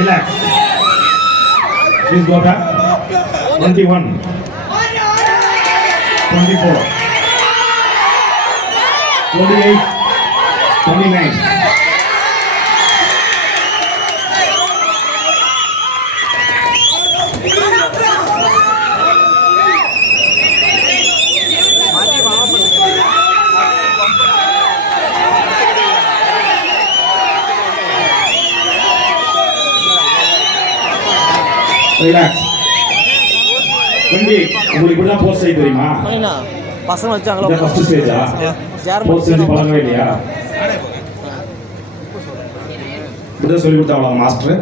Relax. Please go back. 21. 24. 28. 29. Relax வண்டி உங்களுக்கு இப்படிலாம் போஸ்ட் செய்ய தெரியுமா? பசங்க வச்சாங்களோ? ஃபர்ஸ்ட் ஸ்டேஜா போஸ்ட் செஞ்சு பழகவே இல்லையா? இப்படிதான் சொல்லி கொடுத்தாங்களா மாஸ்டர்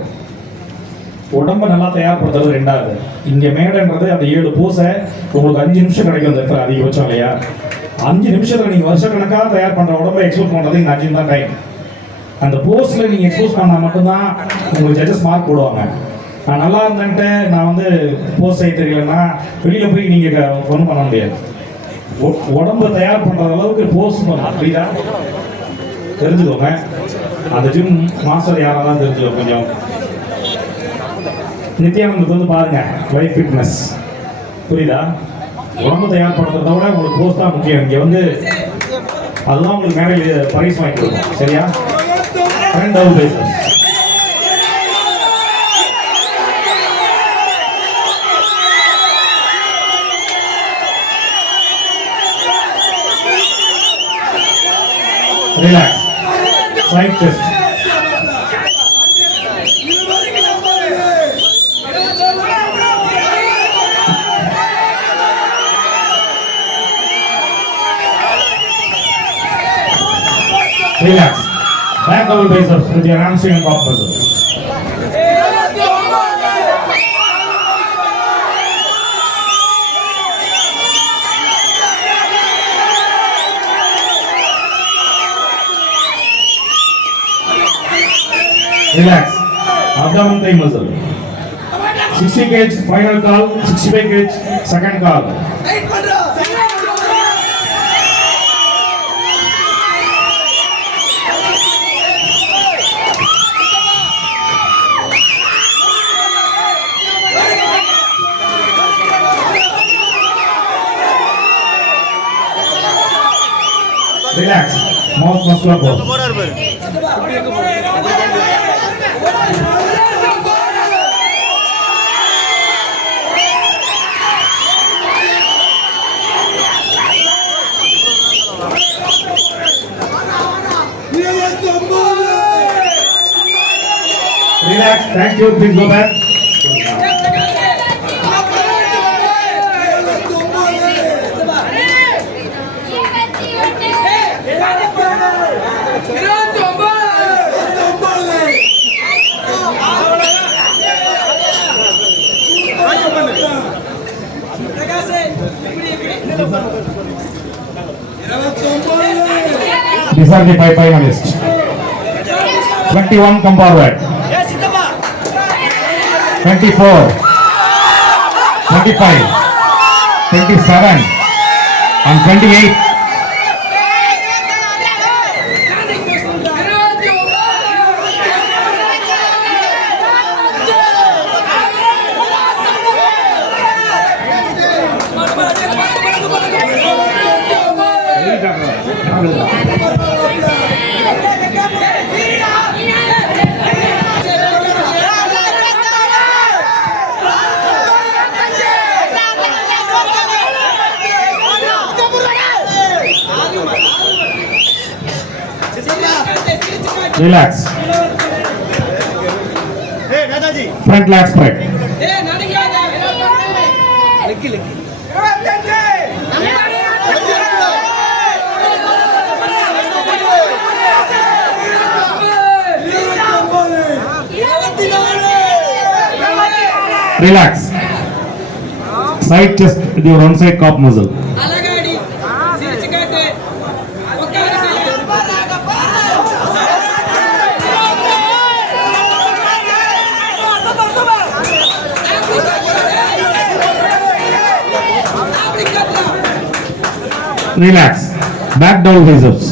உடம்ப நல்லா தயார்படுத்துறது ரெண்டாவது. இங்க மேடைன்றது அந்த ஏழு பூசை உங்களுக்கு அஞ்சு நிமிஷம் கிடைக்கும் அந்த இடத்துல அதிகபட்சம் இல்லையா? அஞ்சு நிமிஷத்துல நீங்க வருஷ கணக்காக தயார் பண்ற உடம்ப எக்ஸ்போஸ் பண்றது இந்த அஞ்சு தான் டைம் அந்த போஸ்ட்ல நீங்க எக்ஸ்போஸ் பண்ணா மட்டும்தான் உங்களுக்கு ஜட்ஜஸ் மார்க் போடுவாங்க. நான் நல்லா இருந்தேன்ட்டு நான் வந்து போஸ்ட் செய்ய தெரியலன்னா வெளியில் போய் நீங்கள் ஒன்றும் பண்ண முடியாது. உ- தயார் பண்ணுற அளவுக்கு போஸ்ட் பண்ணலாம் புரியுதா? தெரிஞ்சுக்கோங்க. அந்த ஜிம் மாஸ்டர் யாரெல்லாம் தெரிஞ்சுக்கோ கொஞ்சம். நித்யானந்துக்கு வந்து பாருங்க லைஃப் ஃபிட்னஸ் புரியுதா? உடம்பு தயார்படுத்துறத விட உங்களுக்கு போஸ்ட் தான் முக்கியம். இங்கே வந்து அதுதான் உங்களுக்கு மேடையில் பரிசு வாங்கி கொடுக்கும் சரியா? ரெண்டாவது பேசு. relax. Side chest. Relax. Back double biceps with your hamstring and pop muscles. Relax abdomen ಕೈ muscle sixty kg final call sixty five kg second call relax most muscular Thank you. Please go back. These are the five finalists. 21 come. Twenty four, twenty five, twenty seven, and 28. Relax front lats spread relax side chest ఇది one side calf muscle relax back down reverse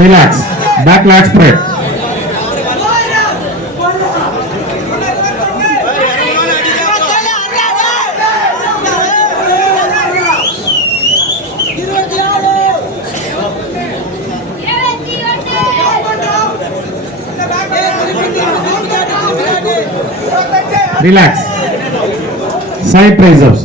relax back lats spread relax સાહેબ પ્રેઝ હાઉસ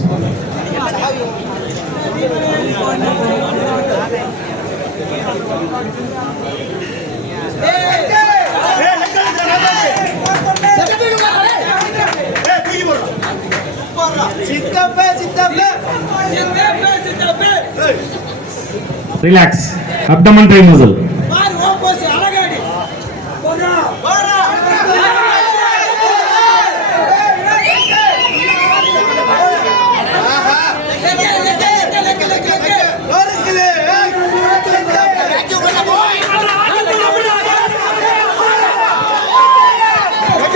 relax abdomen train muscle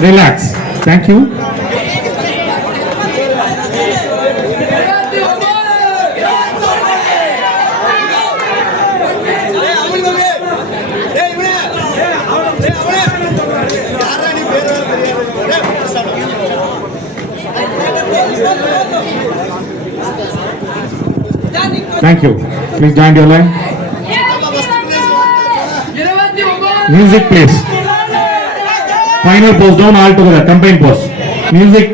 Relax. Thank you. Thank you. Please join your line. Music, please. Final pose down all together combine pose music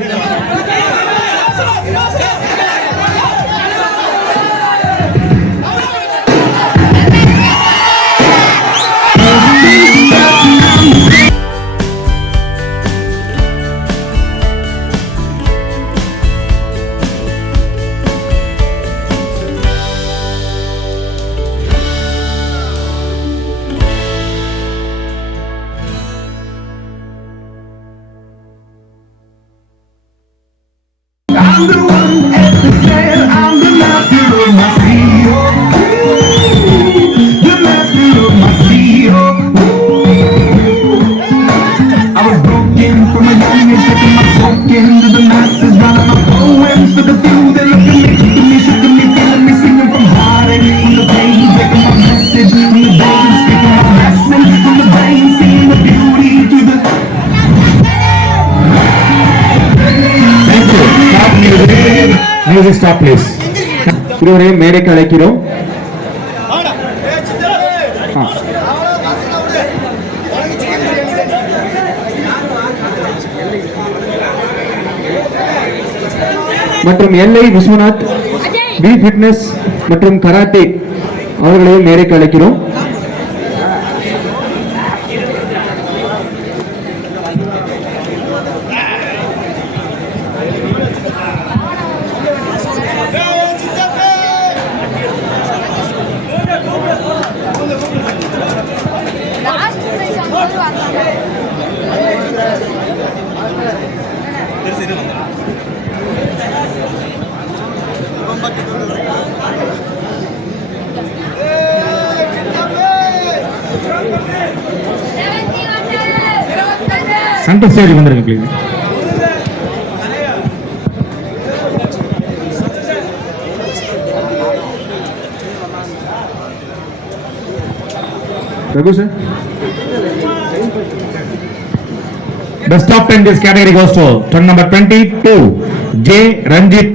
wonder why. Music stop please இருவரையும் மேடைக்கு அழைக்கிறோம். மற்றும் LI Viswanath B fitness மற்றும் karate அவர்களையும் மேடைக்கு அழைக்கிறோம். Centre stage வந்துருங்க please Raghu sir Best of 10 this category goes to turn number 22, J. Ranjit.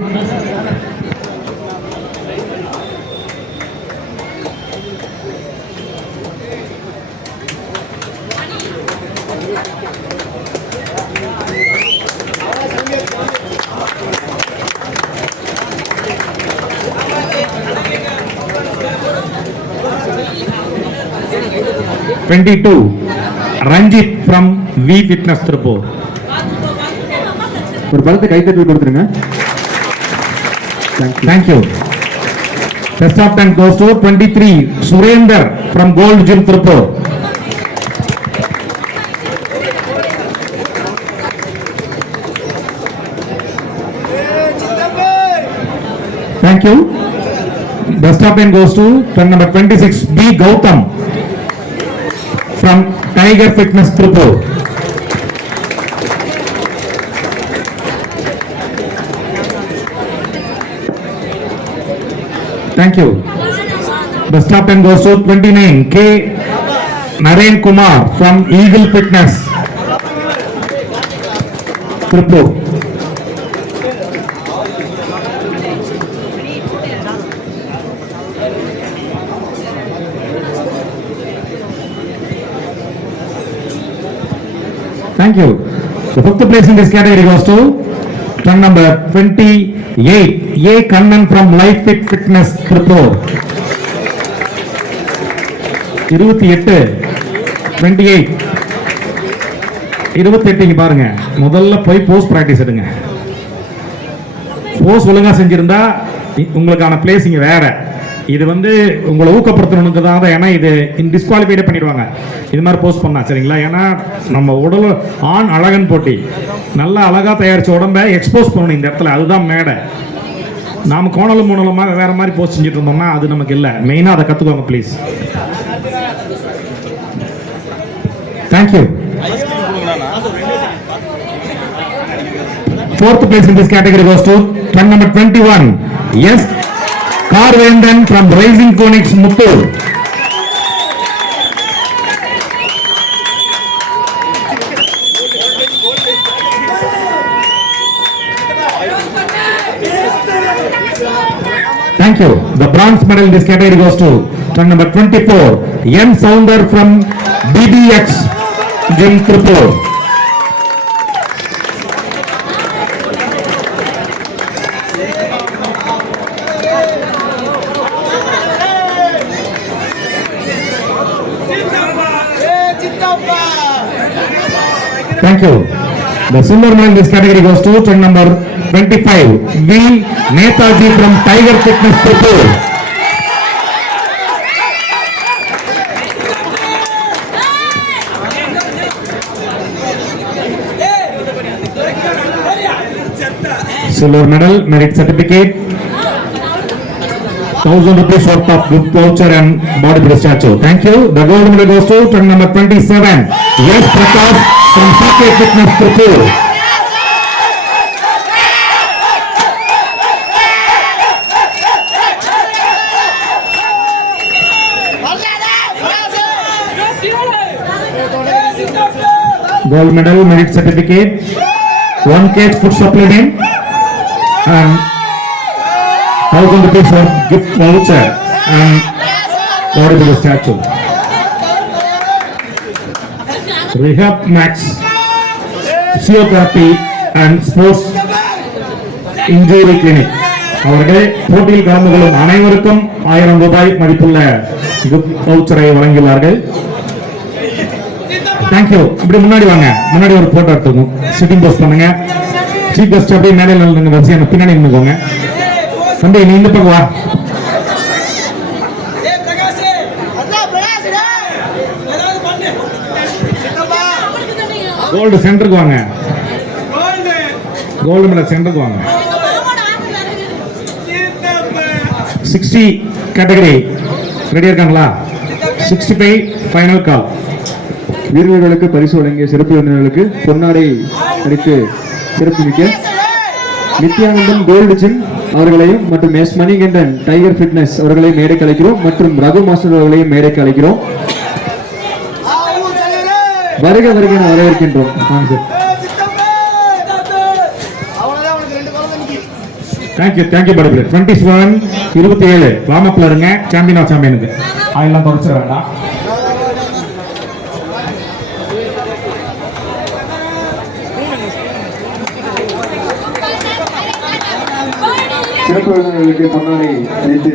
22, Ranjit from V Fitness Tripur. ஒரு பலத்தை கைத்தட்டி கொடுத்துருங்க Thank you. First of 10 goes to 23, Surender from Gold Gym Tripur. Thank you. Best of 10 goes to turn number 26, B Gautam from Tiger Fitness Tripur. Thank you. Best of 10 goes to 29, K Naren Kumar from Eagle Fitness. Tripur. Thank you. The fifth place in this category goes to turn number 28, A Kannan from Life Fit Fitness Tripur. இருபத்தி எட்டு twenty பாருங்க முதல்ல போய் post practice எடுங்க post ஒழுங்கா செஞ்சிருந்தா உங்களுக்கான place இங்க வேற இது வந்து உங்களை ஊக்கப்படுத்தணுக்கு தான் ஏன்னா இது டிஸ்குவாலிஃபைடே பண்ணிடுவாங்க. இது மாதிரி போஸ்ட் பண்ணா சரிங்களா? ஏன்னா நம்ம உடல் ஆண் அழகன் போட்டி. நல்லா அழகா தயாரித்த உடம்ப எக்ஸ்போஸ் பண்ணணும் இந்த இடத்துல. அதுதான் மேடை. நாம் கோணலும் மூணலமாக வேறு மாதிரி போஸ்ட் செஞ்சுட்டு இருந்தோம்னா அது நமக்கு இல்லை. மெயினாக அதை கற்றுக்கோங்க please thank you fourth place in this category goes to number twenty one S Karvendan from Rising Phoenix Muttur. Thank you. The bronze medal in this category goes to turn number 24. N Sounder from BBX Gym Tripur. Thank you. The silver medal in this category goes to turn number 25, V. Netaji from Tiger Fitness Tripur. Silver medal, merit certificate, thousand rupees worth of gift voucher and body statue. Thank you. The gold medal goes to turn number 27, Yes Prakash from CK Fitness Tripur. gold medal, merit certificate, one cage food supplement, and thousand rupees of gift voucher and bodybuilder statue. Rehab Max, physiotherapy and sports injury clinic. அவர்களே போட்டியில் கலந்து கொள்ளும் அனைவருக்கும் ஆயிரம் ரூபாய் மதிப்புள்ள வவுச்சரை வழங்கியுள்ளார்கள். Thank you இப்படி முன்னாடி வாங்க. முன்னாடி ஒரு போட்டோ எடுத்துக்கோங்க சிட்டிங் போஸ்ட் பண்ணுங்க. சீஃப் கெஸ்ட் அப்படியே மேடையில் நில்லுங்க வரிசையா பின்னாடி நின்றுக்கோங்க. தம்பி நீ இந்த பக்கம் வா. கோல்டு சென்டருக்கு வாங்க. கோல்டு மேல சென்டருக்கு வாங்க. சிக்ஸ்டி கேட்டகரி ரெடியா இருக்காங்களா? சிக்ஸ்டி ஃபைவ் ஃபைனல் கால் வீரர்களுக்கு பரிசு வழங்கிய சிறப்பு விருந்தினர்களுக்கு பொன்னாடை அளித்து சிறப்பு மிக்க நித்யானந்தன் கோல்டு ஜிம் அவர்களையும் மற்றும் எஸ் மணிகண்டன் டைகர் ஃபிட்னஸ் அவர்களையும் மேடைக்கு அழைக்கிறோம் மற்றும் ரகு மாஸ்டர் அவர்களையும் மேடைக்கு அழைக்கிறோம். வருக வருக என வரவேற்கின்றோம். தேங்க்யூ தேங்க்யூ படி டுவெண்ட்டி செவன் இருபத்தி ஏழு. வாமப்பில் இருங்க. சாம்பியன் ஆஃப் சாம்பியனுக்கு அதெல்லாம் குறைச்சிட வேண்டாம். சிறப்பு விருந்தினர்களுக்கு பொன்னாடை அளித்து